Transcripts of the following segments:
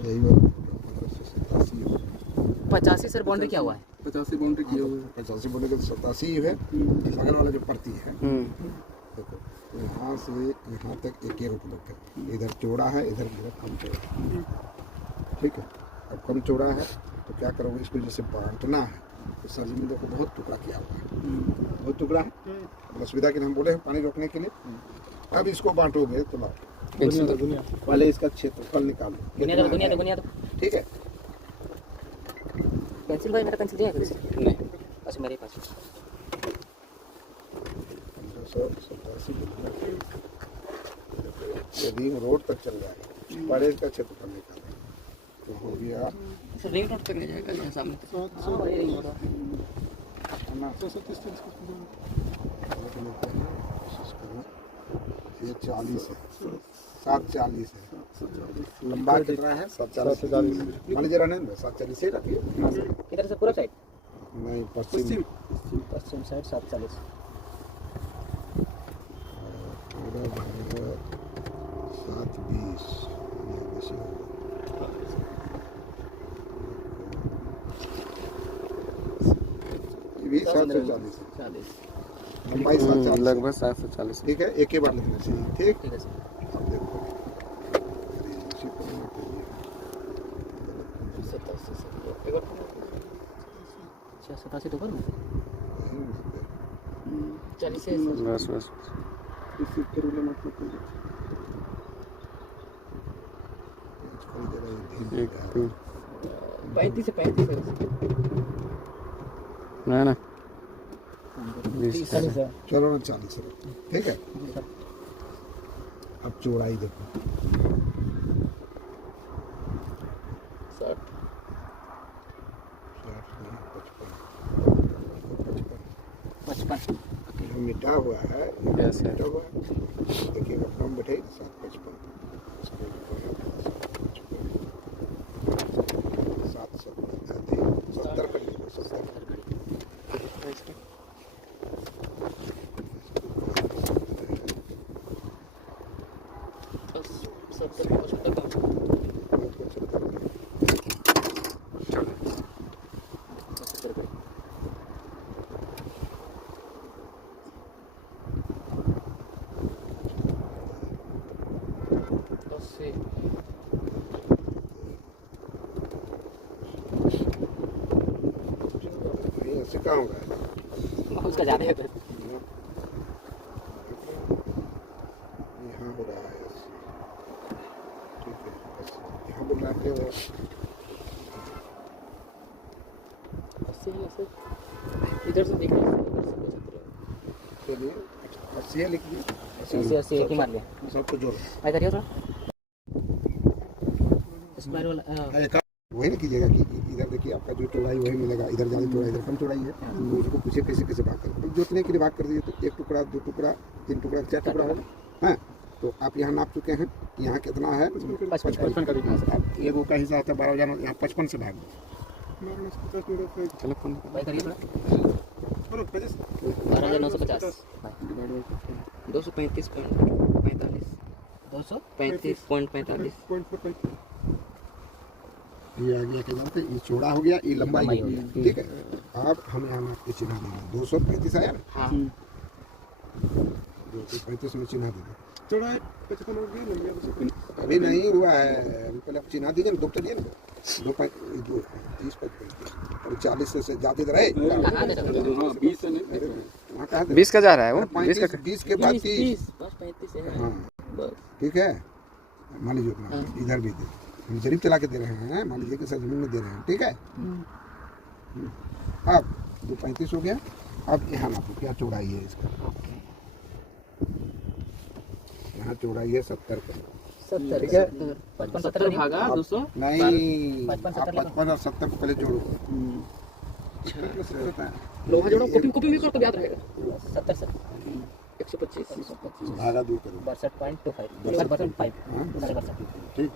यही वाला 1587 है। 85 सर बाउंड्री क्या हुआ है? 85 बाउंड्री किया हुआ है। 85 बोले तो 87 है। बगल वाला जो पड़ती है देखो, यहाँ से यहाँ तक एक ही रुट लग है। इधर चौड़ा है, इधर कम चौड़ा है। ठीक है, अब कम चौड़ा है तो क्या करोगे, इसको जैसे बांटना है तो सर्जी में देखो बहुत टुकड़ा किया हुआ है, बहुत टुकड़ा है। मतलब सुविधा के लिए हम बोले हैं पानी रोकने के लिए। अब इसको बांटोगे तो पहले इसका क्षेत्रफल निकालो। दुनिया तो ठीक है, पेंसिल भाई, मेरा पेंसिल दिया है नहीं? अच्छा मेरे पास 1587 यदि रोड तक चल जाएगा, बड़े इसका क्षेत्रफल निकालें तो हो गया सर रिंग रोड तक नहीं जाएगा यहाँ सामने। हां भाई रिंग रोड ना 40 है, 740 है। लंबा कितना है? 740। मान लीजिए रहने दो 740 से रखिए। इधर से पूरा साइड नहीं, पश्चिम साइड 740। पूरा 720 ये 740 लंबाई 740 लगभग 740। ठीक है, एक ही बार लिखना चाहिए। ठीक ठीक है सर। अब देखो अच्छा 87 तो करूँ 40 से बस इसी करोगे मत करो। एक 35 से 35 ना 30 चलो ना 40 है। ठीक है, अब चौड़ाई देखो 55 मिटा हुआ है। Yes, sir. मिटा हुआ है, देखिएगा कम बैठे 755 770 कर लीजिए 70। ऐसे कहाँ होगा? उसका ज़्यादा है। यहाँ हो रहा है ऐसे। ठीक है, बस यहाँ बोल रहा है इधर से देख चलिए 80 लिख दिए। 80 एक ही मार लिया। सबको जोड़ो। मैं करिए थोड़ा स्क्वायर वाला वही ना कीजिएगा कि इधर देखिए आपका जो चौड़ाई वही मिलेगा, इधर ज़्यादा चौड़ाई इधर कम चौड़ाई है तो उसको पूछे कैसे भाग करें। जोतने के लिए भाग कर दीजिए तो 1 टुकड़ा 2 टुकड़ा 3 टुकड़ा 4 टुकड़ा होगा। हाँ, तो आप यहाँ नाप चुके हैं कि यहाँ कितना है 55 का। आप एगो का हिसाब था 12 जाना, यहाँ 55 से भाग दो। भाई करिए थोड़ा 12,950 235.45 ये आ गया क्या जानते, ये चौड़ा हो गया, ये लंबाई हो गया। ठीक है, अब हम यहाँ नाप के चिन्ह देंगे 235 आया ना। हाँ 235 में चिन्ह दे दो। चौड़ाई 55 हो गई, लंबाई अभी नहीं हुआ है, पहले आप चिन्ह दीजिए ना, 2 करिए ना 2 30 40 से ज़्यादा रहे। 20 का जा रहा है वो 20 के बाद 30। 35 है। हाँ ठीक है, मान लीजिए उतना इधर भी दे, हम जरीब चला के दे रहे हैं, मान लीजिए कि सर जमीन में दे रहे हैं। ठीक है, अब 235 हो गया। अब यहाँ नापो क्या चौड़ाई है इसका। यहाँ चौड़ाई है 70 का। 70 ठीक है, 55 70 भागा 200 नहीं, 55 आप 55 और 70 को पहले जोड़ो। लोहा जोड़ो, कॉपी भी करो तो याद रहेगा। 70 से 125 भागा 2 करो 62.25 ठीक।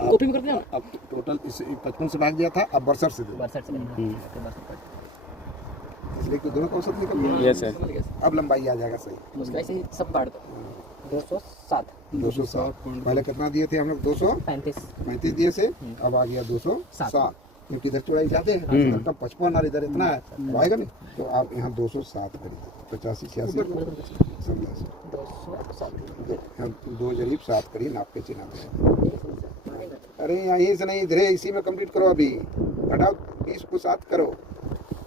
कॉपी भी कर दिया। अब टोटल इस 55 से भाग दिया था, अब 62 से दो, 62 से इसलिए कि दोनों का औसत निकल गया। Yes sir. अब लंबाई आ जाएगा सही। उसका ऐसे ही सब काट दो। 207 207 पहले कितना दिए थे हम लोग 235 दिए से अब आ गया 207 क्योंकि इधर चौड़ाई ज्यादा है इधर का 55 और इधर इतना है तो आएगा नहीं तो आप यहाँ 207 करिए 85 86 दो जरीब 7 करिए नाप के चिन्ह दे। अरे यहीं से नहीं इधर इसी में कंप्लीट करो अभी हटाओ 20 को 7 करो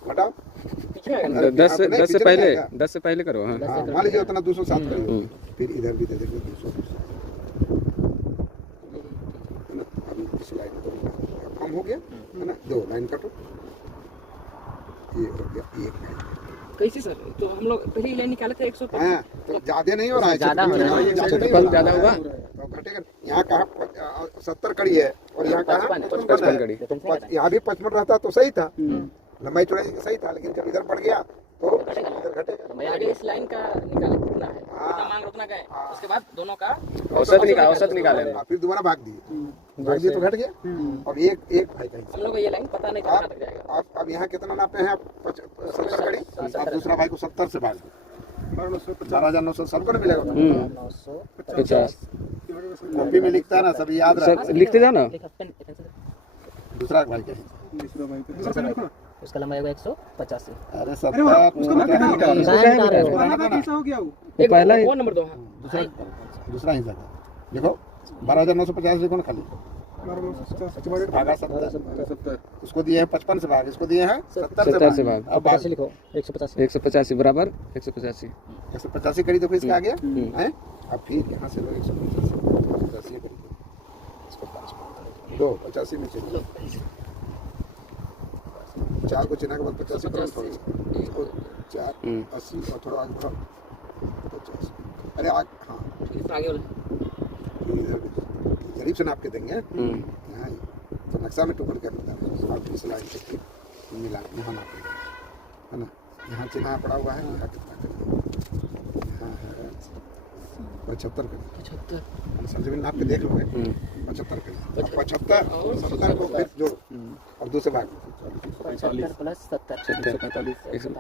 हटाओ 10 से पहले करो। हाँ हाँ मान लीजिए उतना 207 करिए फिर इधर भी दे देंगे 200 इस लाइन को कम हो गया है ना 2 लाइन काटो ये हो गया 1 लाइन कैसे सर तो हम लोग पहले ही लाइन निकाले थे 100 हाँ तो ज्यादा नहीं हो रहा है ज्यादा हो रहा है ज्यादा होगा तो घटेगा यहाँ कहाँ 70 कड़ी है और यहाँ कहाँ 55 कड़ी। यहाँ भी 55 रहता तो सही था लंबाई चौड़ाई सही था लेकिन जब इधर बढ़ गया तो इधर घटेगा। मैं आगे इस लाइन का निकाले कितना है कितना मांग उतना का है उसके बाद दोनों का औसत निकाले फिर दोबारा भाग दिए तो घट गया और एक भाई कहीं हम लोग को ये लाइन पता नहीं कहाँ तक जाएगा। आप अब यहाँ कितना नापे हैं आप 70 कड़ी आप दूसरा भाई को 70 से भाग 12,900 सबको नहीं मिलेगा 50 कॉपी में लिखता है ना सब याद रहा लिखते जाओ ना। दूसरा भाई कहीं उसका लंबाई होगा 185। अरे 70 एक पहला वो नंबर दो। दूसरा हिस्सा देखो 12,950 लिखो ना खाली भागा 70 उसको दिए हैं 55 से भाग इसको दिए हैं 70 से भाग अब 85 लिखो 185 बराबर 185 185 करी देखो इसका आ गया है अब फिर यहाँ से लो 185 करी इसको 85 में चलो 4 को चिन्ह के बाद 85 करो इसको 4 80 और थोड़ा आगे बढ़ाओ 50 अरे हाँ आगे वाला इधर करीब से नाप के देंगे यहाँ तो नक्शा में टुकड़ कर देता है आप इस लाइन से मिला यहाँ नाप है ना यहाँ चिन्ह पड़ा हुआ है यहाँ कितना करिए यहाँ है 75 करिए 75 संजीवनी नाप के देख लो 75 करिए 75 और 70 को फिर जोड़ो और 2 से भाग 75 प्लस 70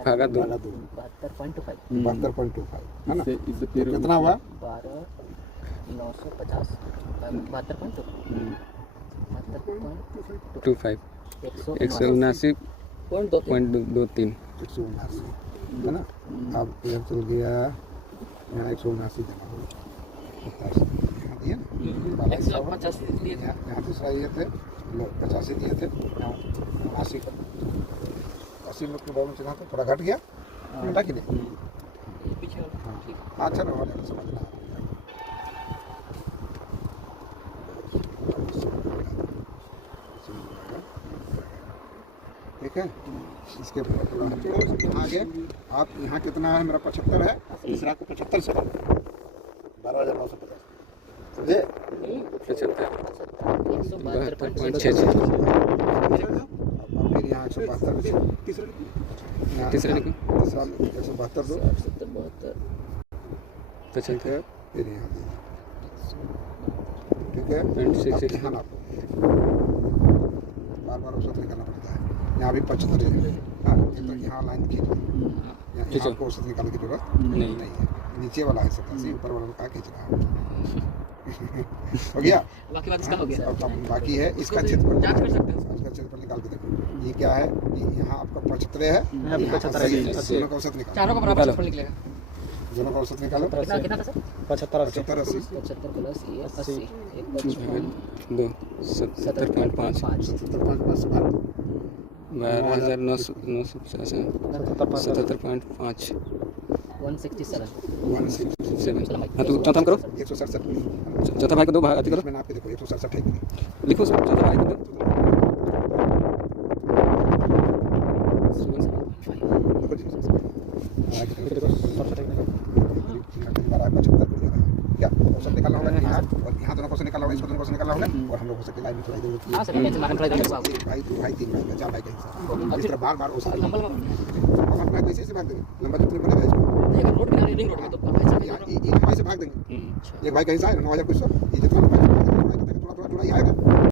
भागा 2 72.25 है ना कितना हुआ 12,950 25 179.23 179 है ना अब इधर चल गया यहाँ 179 देना होगा यहाँ दिए ना यहाँ दूसरा ये थे 85 दिए थे 80 में को बहुत चला था थोड़ा घट गया घटा कि नहीं हाँ चलो समझना ठीक है इसके आगे आप यहाँ कितना है मेरा 75 है तीसरा को 75 से 12,950 समझे 72.66 फिर यहाँ 172 तीसरा लिखो 172 दो 75 फिर यहाँ ठीक है यहाँ नापो बार औसत निकालना पड़ता है यहाँ भी 75 है हाँ तो यहाँ लाइन खींचो यहाँ आपको औसत निकालने की जरूरत नहीं है नीचे वाला है 87 ऊपर वाला का खींच रहा है हो गया बाकी बात इसका हो गया अब बाकी है इसका क्षेत्रफल जांच कर सकते हैं इसका क्षेत्रफल निकाल के देखो ये क्या है कि यहाँ आपका 75 है दोनों का औसत निकालो चारों का बराबर क्षेत्रफल निकलेगा दोनों का औसत निकालो कितना था सर 75 80 75 प्लस 80 2 70.5 70.5 से भाग दो 12,950 77.5 167 हाँ तो चौथा करो 167 चौथा भाई को 2 भाग आती करो मैंने आपको देखो 167 है लिखो उसमें चौथा भाई को 2 क्या औसत निकालना होगा यहाँ और यहाँ दोनों को से निकालना होगा इसको दोनों को से निकालना होगा और हम लोगों से लाइन में थोड़ा इधर हां सर मैं थोड़ा इधर भाई 2 भाई 3 भाई 4 भाई का हिस्सा इस तरह बार औसत हम अपना कैसे से भाग देंगे लंबा जितने बनेगा इसको देखो रोड में रिंग रोड में तो भाई साहब ये भाई से भाग देंगे एक भाई का हिस्सा है 9,000 कुछ ये जितना थोड़ा थोड़ा ही आएगा